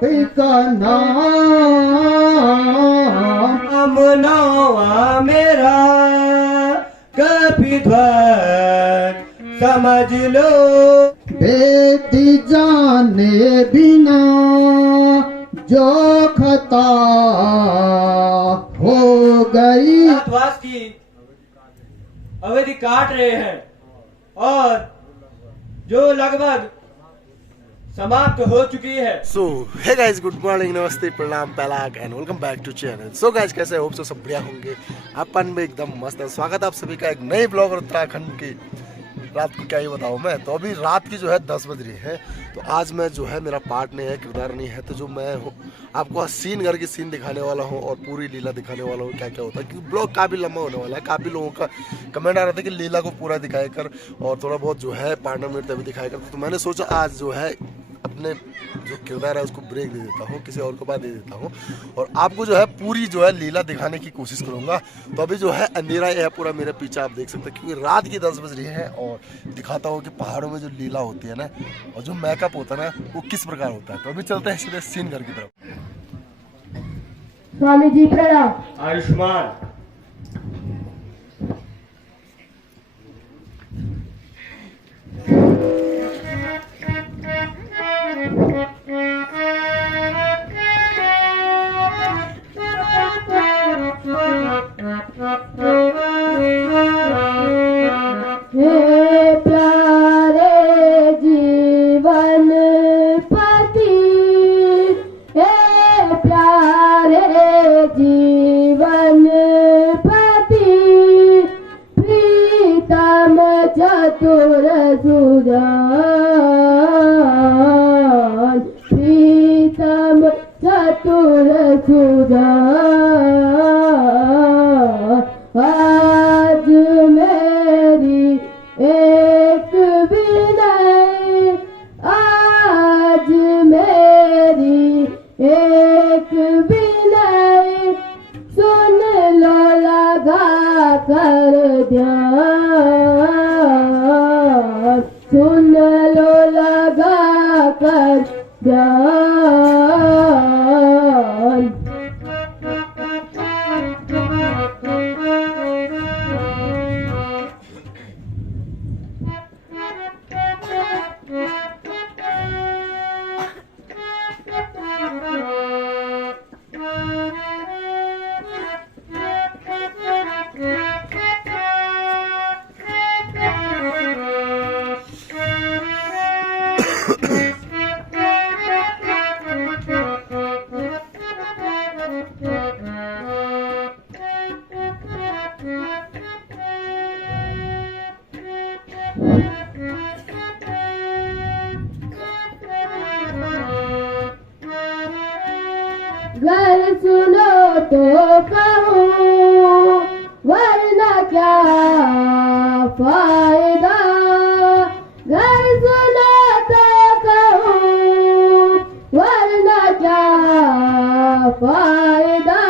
का नाम नौवा मेरा कपिध्वज समझ लो। बेटी जाने बिना जो खता हो गई। छात्रावास की अवधि काट रहे हैं और जो लगभग समाप्त हो चुकी है। So hey guys, good morning, नमस्ते, प्रणाम, पहलाक and welcome back to channel. So guys, कैसे होप सो सब बढ़िया होंगे। अपन में एकदम मस्त है। स्वागत है आप सभी का एक नए ब्लॉग और उत्तराखंड की रात को क्या ही बताऊँ मैं। तो अभी रात की जो है 10 बज रही है। तो आज मैं जो है मेरा पार्ट नहीं है, किरदार नहीं है, तो जो मैं हूँ आपको सीन घर की सीन दिखाने वाला हूँ और पूरी लीला दिखाने वाला हूँ क्या क्या होता है। क्योंकि ब्लॉग काफ़ी लंबा होने वाला है। काफ़ी लोगों का कमेंट आ रहा था कि लीला को पूरा दिखाए कर और थोड़ा बहुत जो है पार्टनर मेरे तभी दिखाया कर। तो मैंने सोचा आज जो है अपने जो किरदार है उसको ब्रेक दे देता हूँ, किसी और को बात दे देता हूँ और आपको जो है पूरी जो है लीला दिखाने की कोशिश करूँगा। तो अभी जो है अंधेरा है पूरा मेरे पीछे, आप देख सकते हैं, क्योंकि रात की 10 बज रही है। और दिखाता हूँ कि पहाड़ों में जो लीला होती है ना और जो मेकअप होता है ना वो किस प्रकार होता है। तो अभी चलते हैं सीधे सीन घर की तरफ। स्वामी जी प्रणाम। आयुष्मान हे प्यारे जीवन पति, हे प्यारे जीवन पति, प्रीतम चतुर सुजान, प्रीतम चतुर सुजान। आज मेरी एक विनय, आज मेरी एक विनय, सुन लो लगा कर ध्यान, सुन लो लगा कर ध्यान। घर सुनो तो कहूँ वरना क्या फायदा, घर सुनो तो कहूँ वरना क्या फायदा।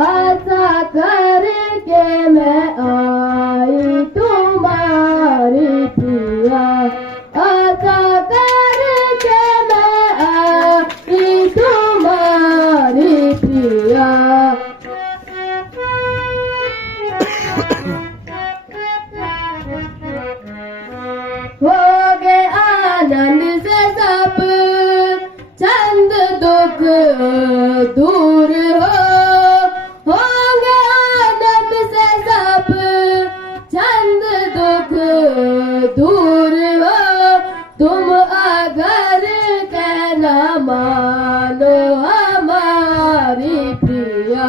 ऐसा करके मैं आई तुम्हारी प्रिया, ऐसा करके मैं आई तुम्हारी प्रिया। हो गए आनंद से सब चंद दुख दूर होंगे आनंद से सब चंद दुख दूर हो। तुम अगर कहना मानो हमारी प्रिया,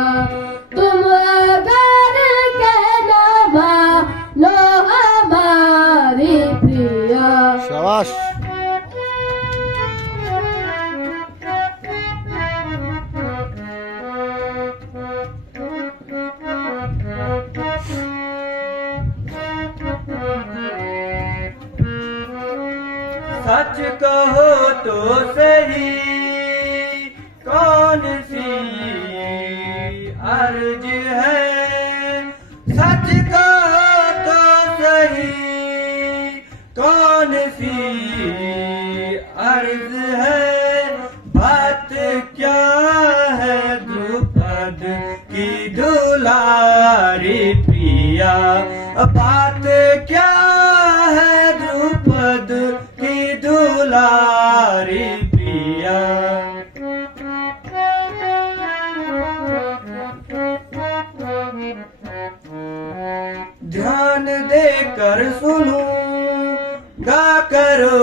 तुम अगर कहना मानो हमारी प्रिया। शाबाश। सच कहो तो सही कौन सी अर्ज है, सच कहो तो सही कौन सी अर्ज है। बात प्रिया। बात क्या है द्रुपद की दुलारी प्रिया। ध्यान देकर सुनो गा करो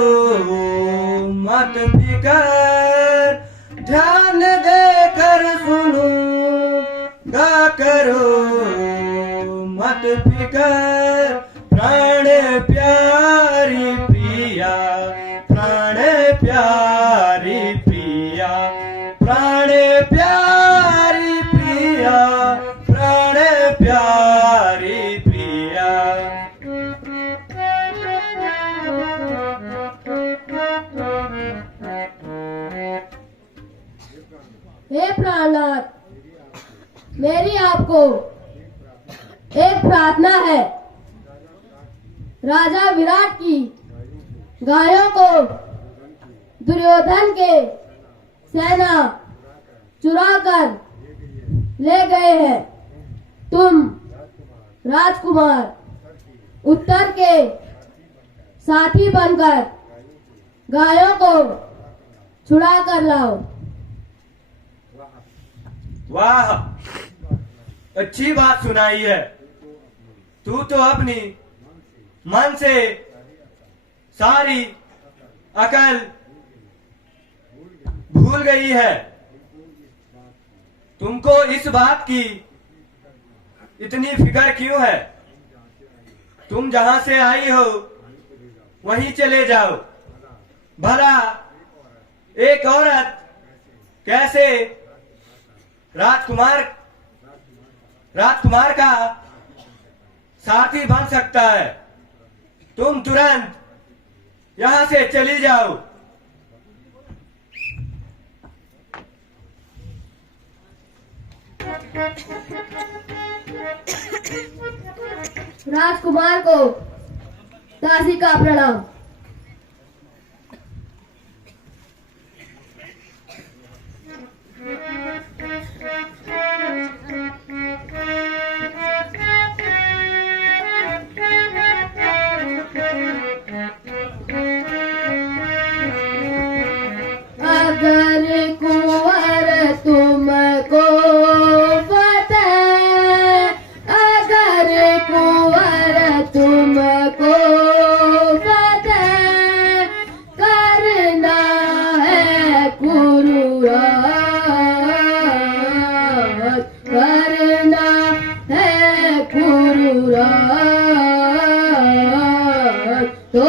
मत फिकर। ध्यान देकर सुनो गा करो मत फिकर। प्राण प्यारी प्रिया, प्राण प्यारी प्रिया, प्राण प्यारी प्रिया, प्राण प्यारी प्रिया। हे प्राणनाथ, मेरी आपको एक प्रार्थना है। राजा विराट की गायों को दुर्योधन के सेना चुरा कर ले गए हैं। तुम राजकुमार उत्तर के साथी बनकर गायों को छुड़ा कर लाओ। वाह, अच्छी बात सुनाई है। तू तो अपनी मन से सारी अकल भूल गई है। तुमको इस बात की इतनी फिक्र क्यों है? तुम जहां से आई हो वहीं चले जाओ। भला एक औरत कैसे राजकुमार का साथी बन सकता है? तुम तुरंत यहां से चली जाओ। राजकुमार को दासी का प्रणाम। अगर कुंवर तुमको पता, अगर कुंवर तुमको पता, करना है कुरुरात, करना है कुरुरात, तो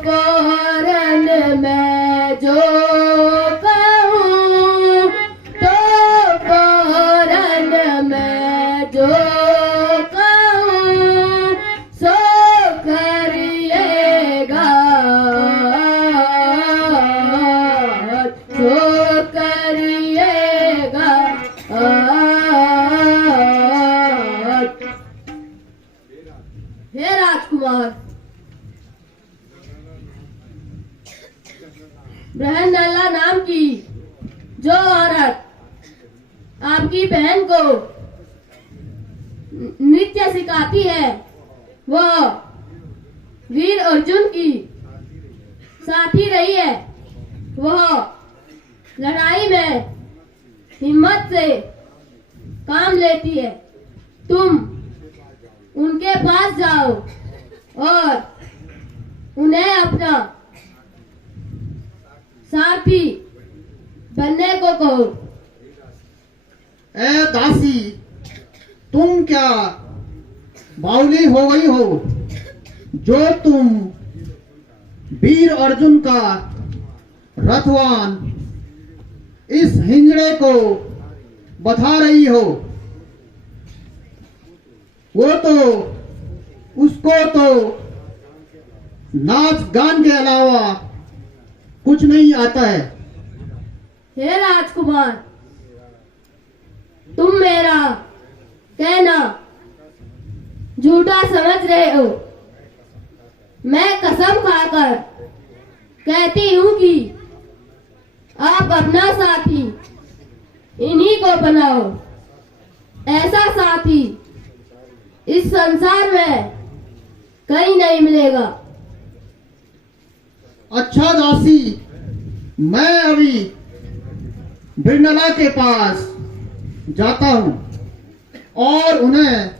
फौरन मैं जो बहन नल्ला नाम की जो औरत आपकी बहन को नृत्य सिखाती है, वह वीर अर्जुन की साथी रही है। वह लड़ाई में हिम्मत से काम लेती है। तुम उनके पास जाओ और उन्हें अपना साथी बनने को कहो। ए दासी, तुम क्या बावली हो गई हो जो तुम वीर अर्जुन का रथवान इस हिंजड़े को बता रही हो? वो तो उसको तो नाच गान के अलावा कुछ नहीं आता है। हे राजकुमार, तुम मेरा कहना झूठा समझ रहे हो। मैं कसम खाकर कहती हूँ कि आप अपना साथी इन्हीं को बनाओ। ऐसा साथी इस संसार में कहीं नहीं मिलेगा। अच्छा दासी, मैं अभी बिरनला के पास जाता हूं और उन्हें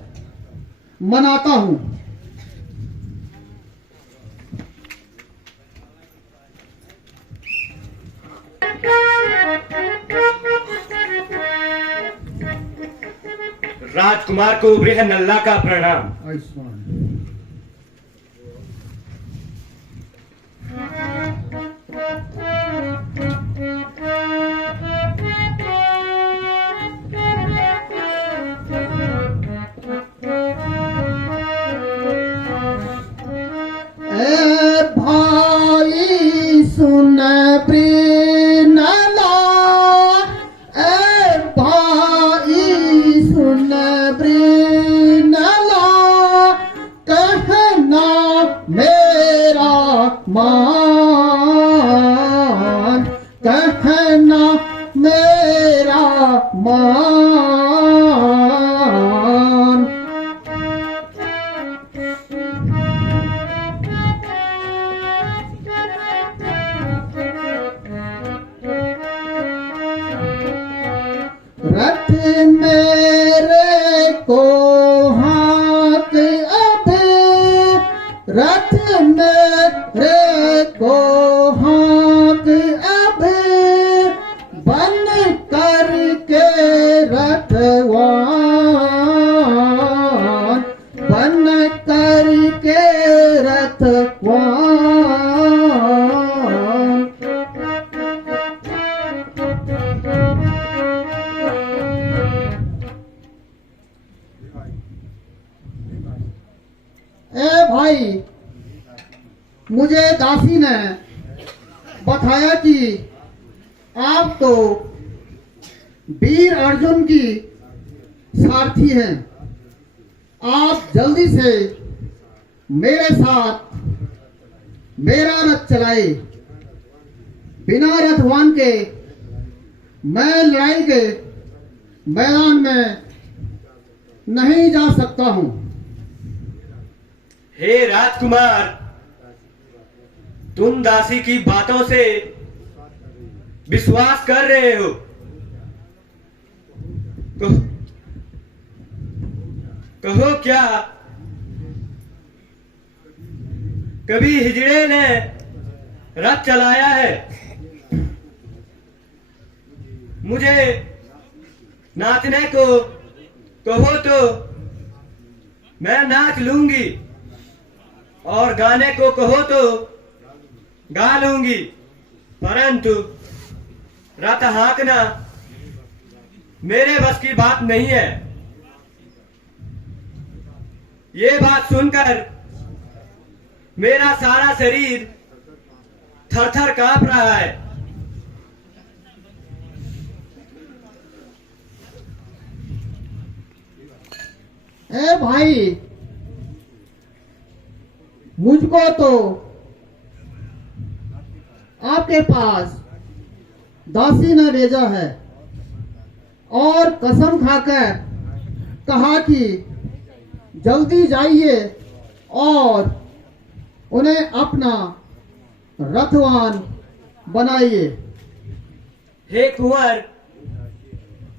मनाता हूं। राजकुमार को बृहन्नला का प्रणाम। आयुष्मान। ए भाई सुन बृहन्नला, ए भाई सुन बृहन्नला, कहना मेरा मान, कहना मेरा मान। रथ मेरे को हाथ अब, रथ मेरे को हाथ अब, बन करके रथवान, बन करके रथवान। ए भाई, मुझे दासी ने बताया कि आप तो वीर अर्जुन की सारथी हैं। आप जल्दी से मेरे साथ मेरा रथ चलाए। बिना रथवान के मैं लड़ाई के मैदान में नहीं जा सकता हूं। हे राजकुमार, तुम दासी की बातों से विश्वास कर रहे हो तो कहो क्या कभी हिजड़े ने रथ चलाया है? मुझे नाचने को कहो तो मैं नाच लूंगी और गाने को कहो तो गा लूंगी, परंतु रथ हाँकना मेरे बस की बात नहीं है। ये बात सुनकर मेरा सारा शरीर थर-थर कांप रहा है। ए भाई, मुझको तो आपके पास दासी ने भेजा है और कसम खाकर कहा कि जल्दी जाइए और उन्हें अपना रथवान बनाइए। हे कुंवर,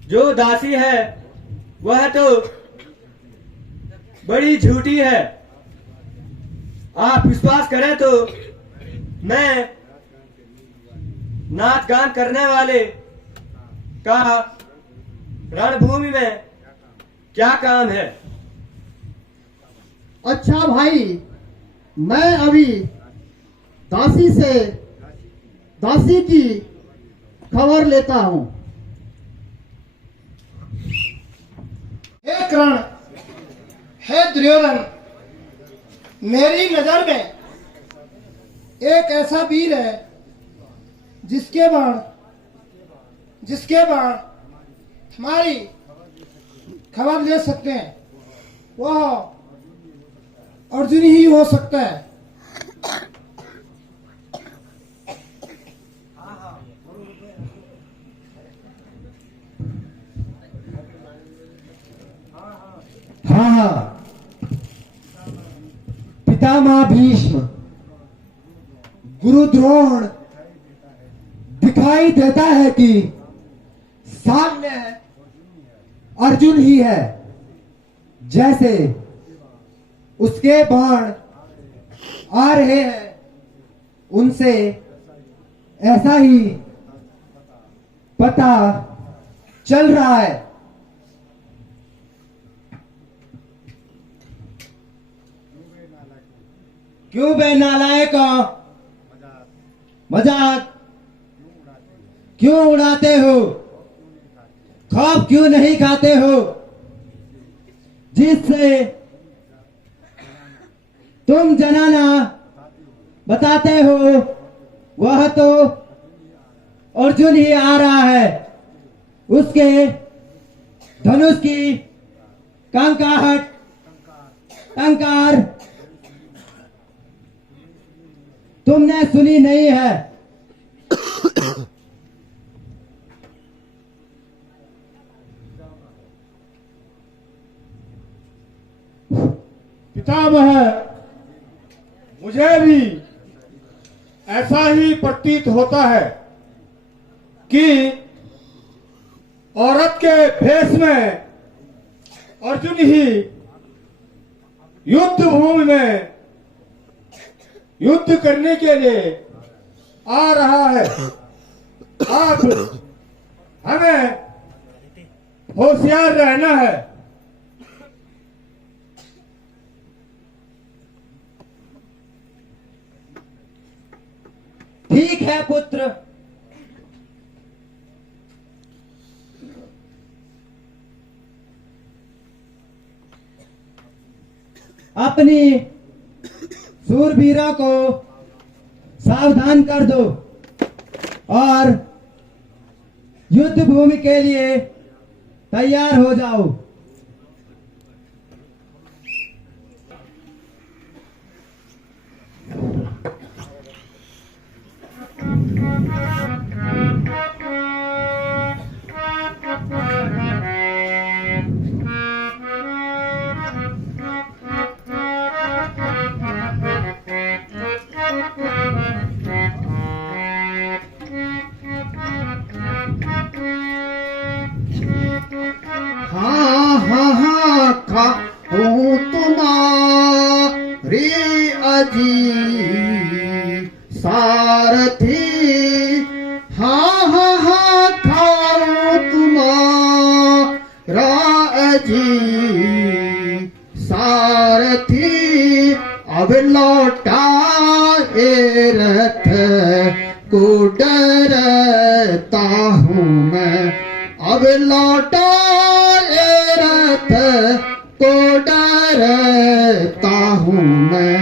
जो दासी है वह तो बड़ी झूठी है। आप विश्वास करें तो मैं नाच गान करने वाले का रणभूमि में क्या काम है? अच्छा भाई, मैं अभी दासी की खबर लेता हूं। हे कर्ण, हे दुर्योधन, मेरी नजर में एक ऐसा वीर है जिसके बाण हमारी खबर ले सकते हैं। वह अर्जुन ही हो सकता है। हाँ हाँ, पितामह भीष्म, गुरु द्रोण दिखाई देता है कि सामने अर्जुन ही है। जैसे उसके बाण आ रहे हैं, उनसे ऐसा ही पता चल रहा है। क्यों बे नालायक, मजाक क्यों उड़ाते हो? खौफ क्यों नहीं खाते हो? जिससे तुम जनाना बताते हो वह तो अर्जुन ही आ रहा है। उसके धनुष की कंकाहट, टंकार तुमने सुनी नहीं है। पितामह, मुझे भी ऐसा ही प्रतीत होता है कि औरत के भेष में अर्जुन ही युद्ध भूमि में युद्ध करने के लिए आ रहा है। अब हमें होशियार रहना है। ठीक है पुत्र, अपनी सूरवीरों को सावधान कर दो और युद्ध भूमि के लिए तैयार हो जाओ। तुम्हारी अजी सारथी, हाँ खाओ तुम्हारा अजी सारथी। अब लौटाए रथ को डरता हूँ मैं, अब लौटाए रथ को डरता हूँ मैं।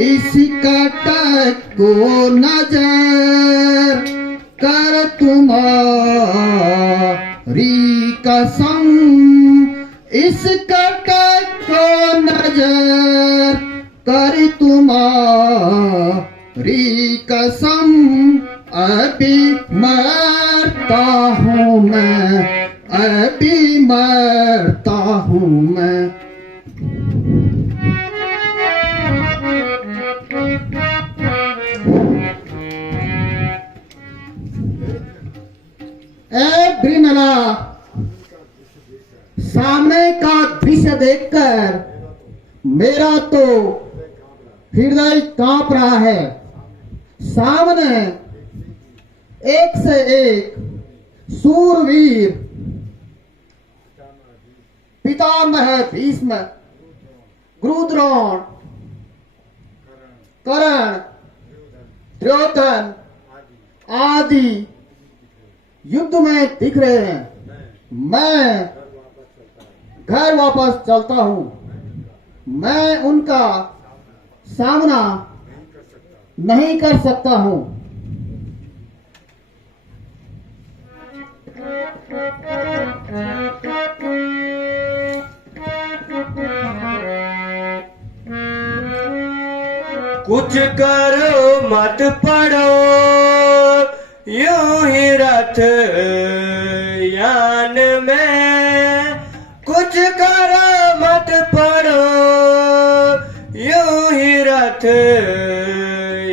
इसी कटक को नजर कर तुम्हारी कसम, इस कटक को नजर कर तुम्हारी कसम। अभी मरता हूँ मैं, अभी मरता हूँ मैं। ब्रिनला, सामने का दृश्य देखकर मेरा तो हृदय कांप रहा है। सामने एक से एक सूरवीर पितामह भीष्म, गुरु द्रोण, कर्ण, दुर्योधन आदि युद्ध में दिख रहे हैं। मैं घर वापस चलता हूं। मैं उनका सामना नहीं कर सकता हूं। कुछ करो मत पड़ो यूं ही रथ यान यान में कुछ करो मत पड़ो यूं ही रथ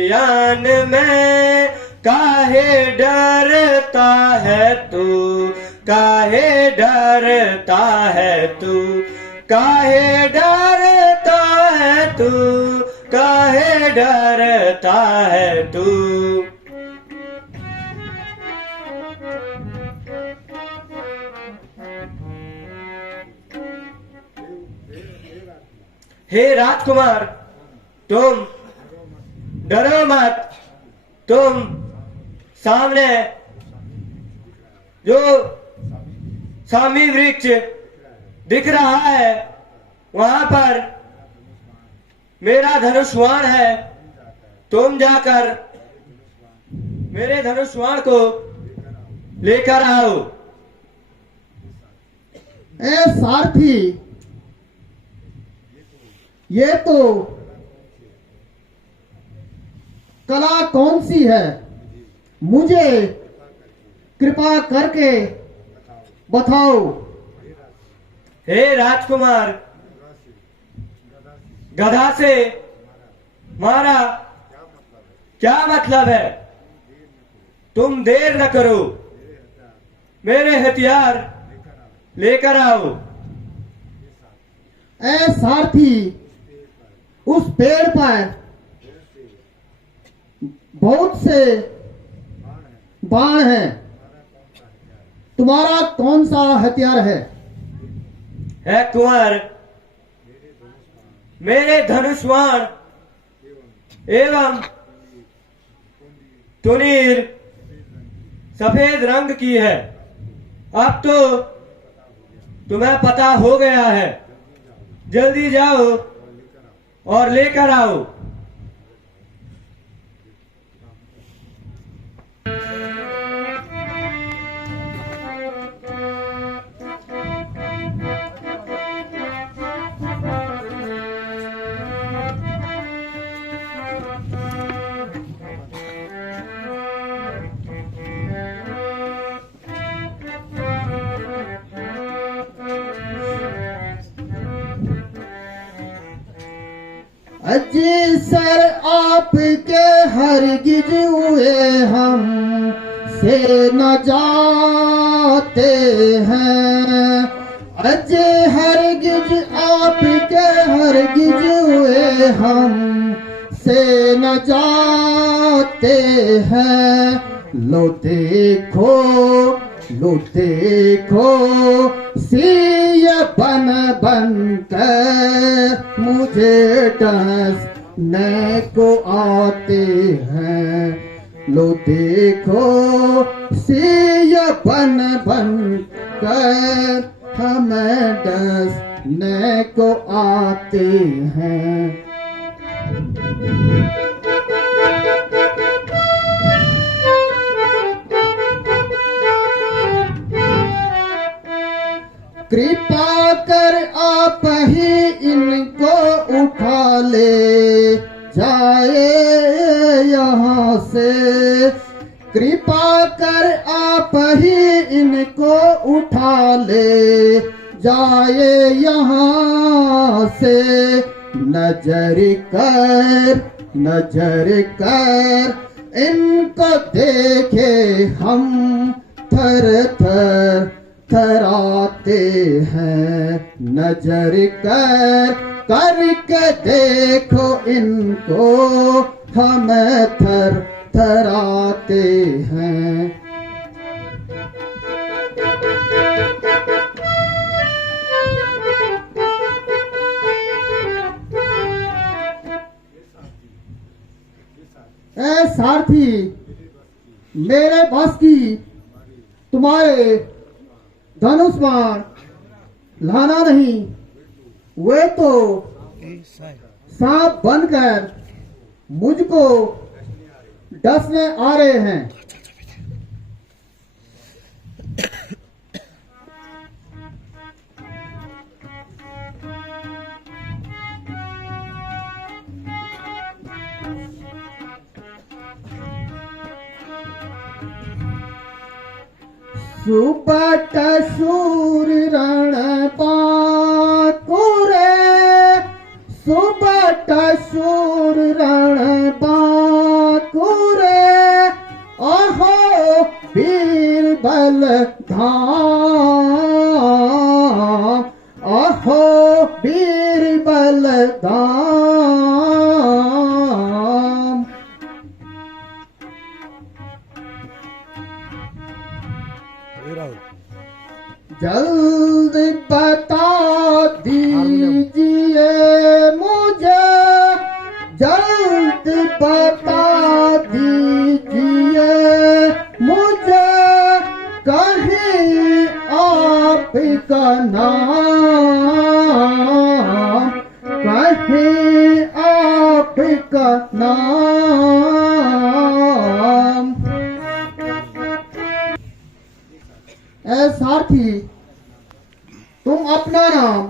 यान में। काहे डरता है तू, काहे डरता है तू, काहे डरता है तू, काहे डरता है तू। हे राजकुमार, तुम डरो मत। तुम सामने जो सामी वृक्ष दिख रहा है वहां पर मेरा धनुष्वाण है। तुम जाकर मेरे धनुष्वाण को लेकर आओ। ए सारथी, ये तो कला कौन सी है, मुझे कृपा करके बताओ। हे राजकुमार, गधा से मारा क्या मतलब है? तुम देर न करो, मेरे हथियार लेकर आओ। ए सारथी, उस पेड़ पर बहुत से बाण हैं, तुम्हारा कौन सा हथियार है? है कुंवर, मेरे धनुष्वाण एवं तुनीर सफेद रंग की है। अब तो तुम्हें पता हो गया है। जल्दी जाओ और लेकर आओ। अजी सर आपके हरगिज हुए हम से न जाते हैं। अजय हरगिज आपके हरगिज हुए हम से न जाते हैं। लो देखो सिय बन बन कर मुझे डसने को आते हैं। लो देखो सिय बन बन कर हमें डसने को आते हैं। कृपा कर आप ही इनको उठा ले जाए यहाँ से। कृपा कर आप ही इनको उठा ले जाए यहाँ से। नजर कर इनको देखे हम थर थर थराते हैं। नजर करके देखो इनको हम थर थराते हैं। ए सारथी, मेरे बस की तुम्हारे धनुष बाण लाना नहीं। वे तो सांप बनकर मुझको डसने आ रहे हैं। सुबट सूर रण पाकुरे, सुबट सूर रण पाकुरे, अहो बीरबल धाम, अहो बीरबल धाम। जल्द बता दीजिए मुझे, जल्द बता दीजिए मुझे, कहीं आपका नाम, कहीं आपका नाम। ऐ सारथी, तुम अपना नाम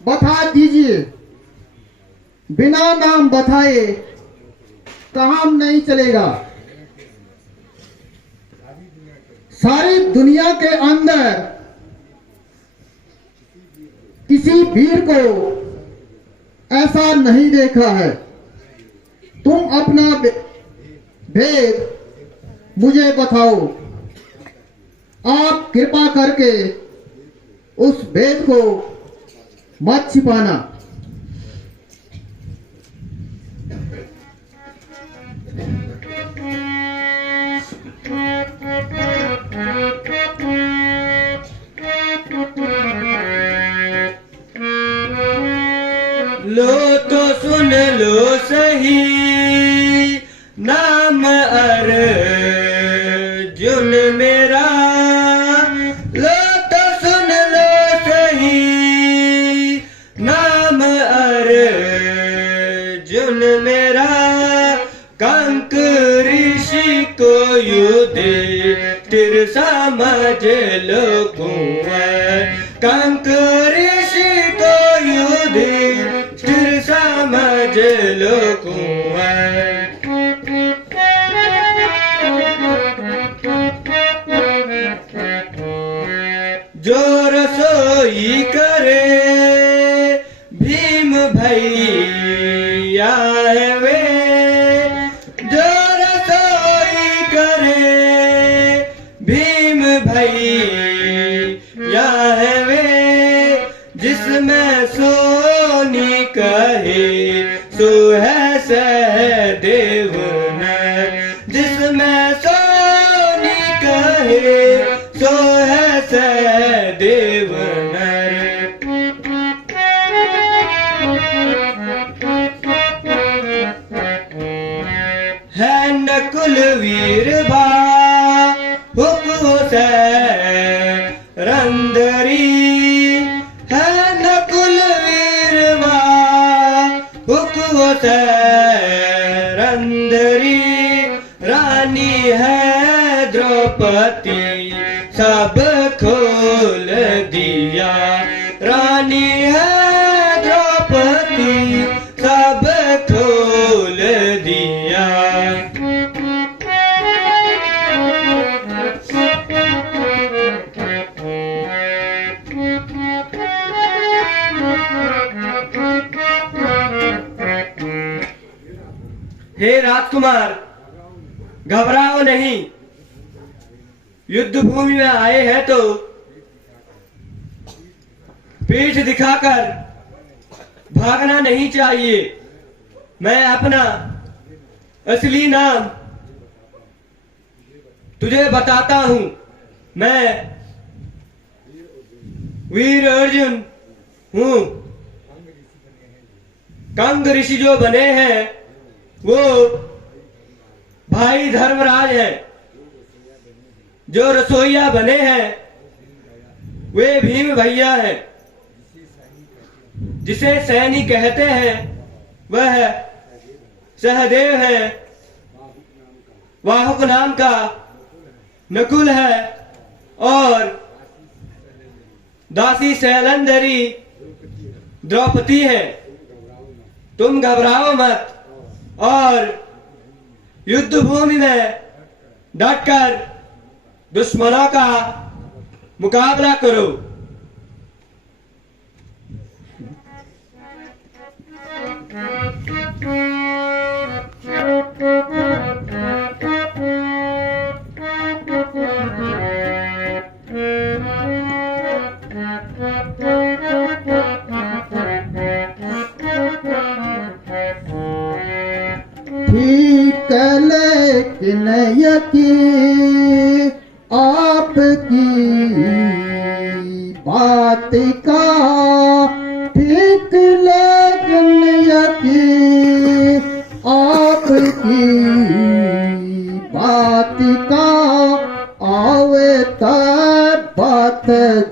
बता दीजिए। बिना नाम बताए काम नहीं चलेगा। सारी दुनिया के अंदर किसी वीर को ऐसा नहीं देखा है। तुम अपना भेद मुझे बताओ। आप कृपा करके उस भेद को मत छिपाना। लो तो सुन लो सही, नाम अर्जुन मेरा। लो तो सुन लो सही, नाम अर्जुन मेरा। कंक ऋषि को युधिष्ठिर समझ लो कुंवर, कंक ऋषि को युधिष्ठिर समझ लो कुंवर। जो रसोई करे भीम भैया वे, जो रसोई करे भीम भैया वे। जिसमें सोनी कहे सो है सहदेव नर, जिसमें सोनी कहे सो है सहदेव नर। है नकुल वीर बाहुक से रंदरी, है नकुल वीर बाहुक से रंदरी। रानी है द्रौपदी सब खोल दिया, रानी है द्रौपदी सब खोल दिया। हे राजकुमार, घबराओ नहीं। युद्ध भूमि में आए हैं तो पीठ दिखाकर भागना नहीं चाहिए। मैं अपना असली नाम तुझे बताता हूं। मैं वीर अर्जुन हूं। कंग ऋषि जो बने हैं वो भाई धर्मराज है। जो रसोइया बने हैं वे भीम भैया है। जिसे सैनी कहते हैं वह सहदेव है। वाहुक नाम का नकुल है और दासी शैलंदरी द्रौपदी है। तुम घबराओ मत और युद्ध भूमि में डटकर दुश्मनों का मुकाबला करो। ठीक लेकिन यकीन आपकी बात का, ठीक लेकिन यकीन आपकी बात का, आवे तब बात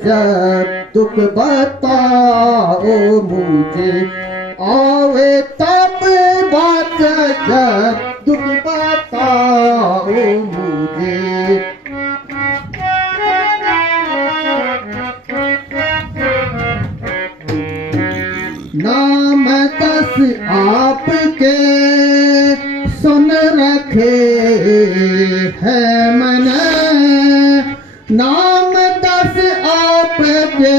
जब दुख बताओ मुझे, आवे तब बात जब दुख बताओ मुझे। नाम 10 आपके सुन रखे हैं मैंने, नाम 10 आपके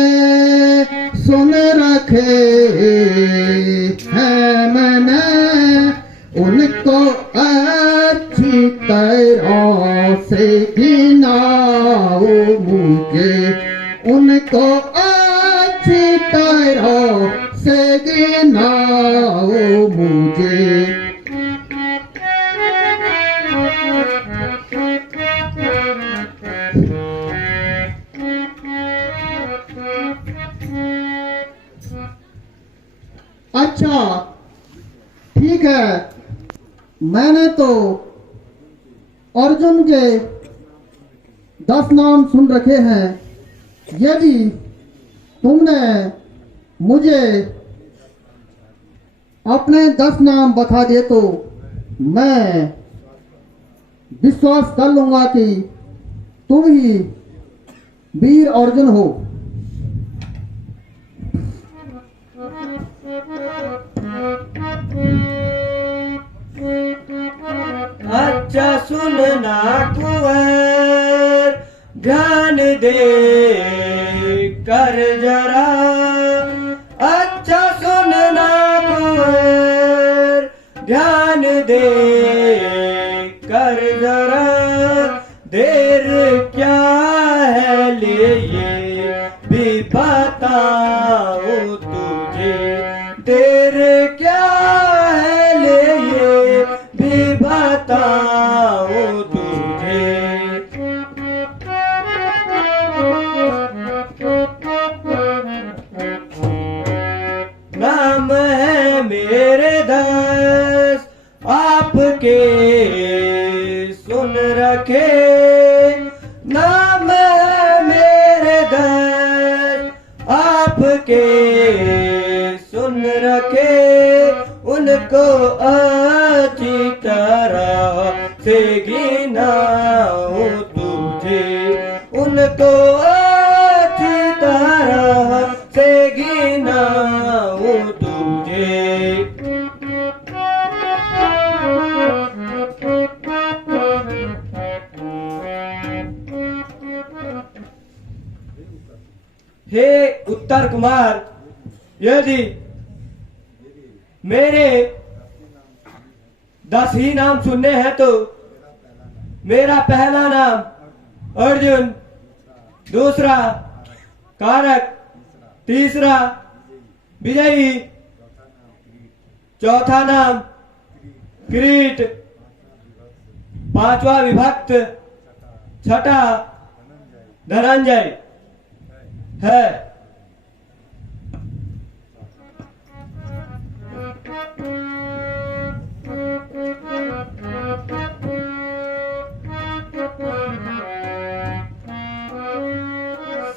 सुन रखे हैं मैंने, उनको अच्छी तरह से गिनाओ मुझे, उनको अच्छी तरह से गिनाओ मुझे। अच्छा ठीक है, मैंने तो अर्जुन के 10 नाम सुन रखे हैं। यदि तुमने मुझे अपने 10 नाम बता दे तो मैं विश्वास कर लूंगा कि तुम ही वीर अर्जुन हो। अच्छा सुनना कुंवर, ध्यान दे कर जरा, अच्छा सुनना कुंवर, ध्यान दे कर जरा, देर क्या है ले ये भी बताओ तुझे, देर क्या है ले ये भी बताओ तुझे। नाम है मेरे 10 आपके सुन रखे, नाम है मेरे 10 आपके सुन रखे, उनको अच्छी तरह से गिनाओ तुझे, उनको अच्छी तरह से गिनाओ तुझे। हे उत्तर कुमार, यदि मेरे 10 ही नाम सुनने हैं तो मेरा पहला नाम अर्जुन, दूसरा कारक, तीसरा विजयी, चौथा नाम किरीट, पांचवा विभक्त, छठा धनंजय है।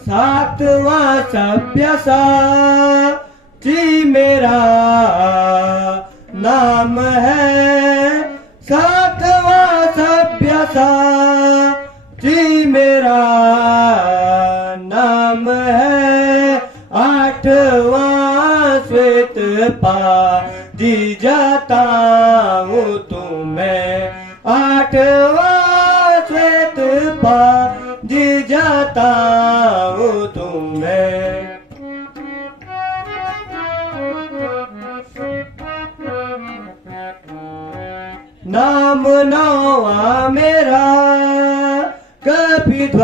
सातवां सब्यसाची मेरा नाम है, सातवां सब्यसाची मेरा नाम है, आठवां श्वेत पादी जाता हूँ तुम्हें, आठवां श्वेत नाम नौवा मेरा कपिध्वज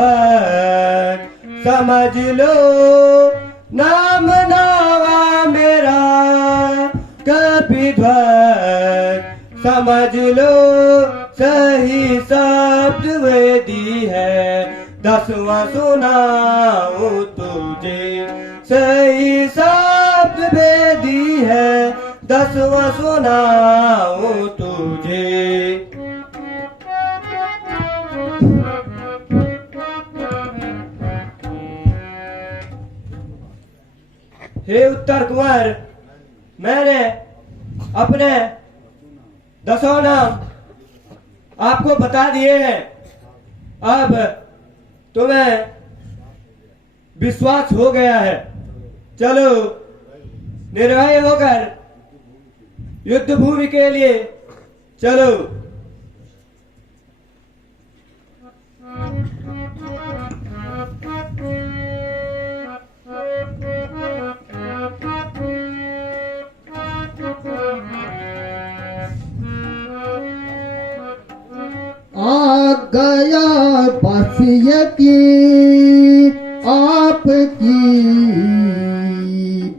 समझ लो, नाम नौवा मेरा कपिध्वज समझ लो, सही शब्द वेदी है 10वां सुनाऊं तुझे, सही शब्द वेदी है 10वां सुनाऊं तुझे। हे उत्तर कुंवर, मैंने अपने 10 नाम आपको बता दिए हैं। अब तुम्हें विश्वास हो गया है, चलो निर्भय होकर युद्ध भूमि के लिए चलो। आ गया बस यकीन आपकी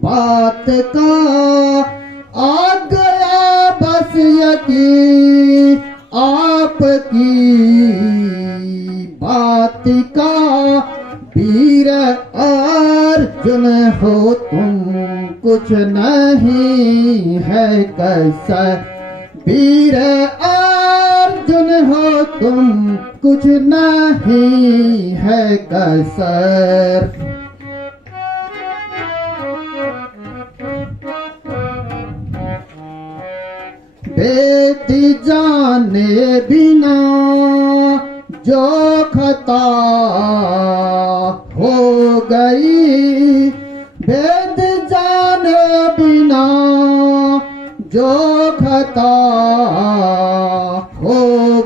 बात का, आ गया बस यकीन आपकी बात का, वीर अर्जुन हो तुम कुछ नहीं है कसर, वीर अर्जुन हो तुम कुछ नहीं है कसर। बेटी जाने बिना जो खता हो गई, वेद जाने बिना जो खता हो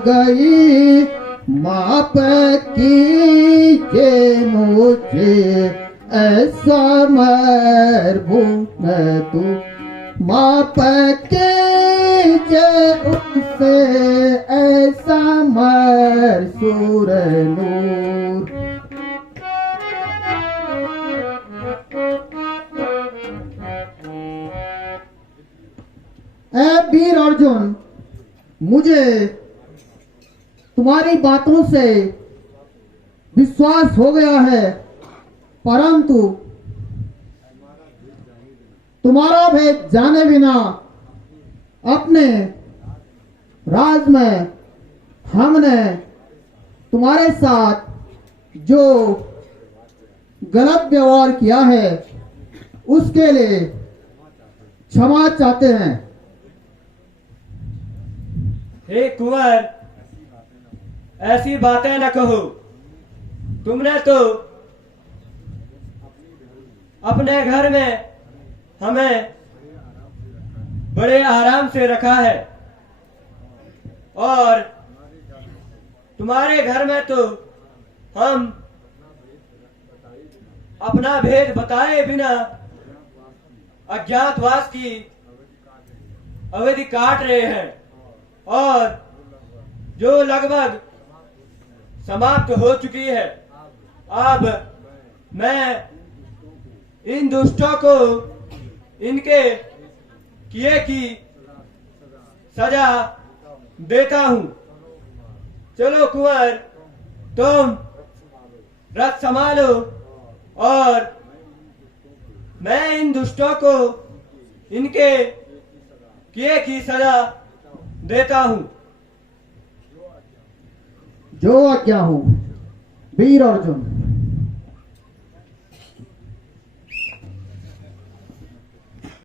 गई, माफ कीजिए मुझे ऐसा मरहूम तू, माफ कीजिए उससे ऐसा मरसूर नूर। ऐ वीर अर्जुन, मुझे तुम्हारी बातों से विश्वास हो गया है, परंतु तुम्हारा भेद जाने बिना अपने राज में हमने तुम्हारे साथ जो गलत व्यवहार किया है उसके लिए क्षमा चाहते हैं। हे कुंवर, ऐसी बातें न कहो। तुमने तो अपने घर में हमें बड़े आराम से रखा है और तुम्हारे घर में तो हम अपना भेद बताए बिना अज्ञातवास की अवधि काट रहे हैं और जो लगभग समाप्त हो चुकी है। अब मैं इन दुष्टों को इनके किए की सजा देता हूं। चलो कुंवर, तुम रथ संभालो और मैं इन दुष्टों को इनके किए की सजा देता हूं। जो आज्ञा हो वीर अर्जुन।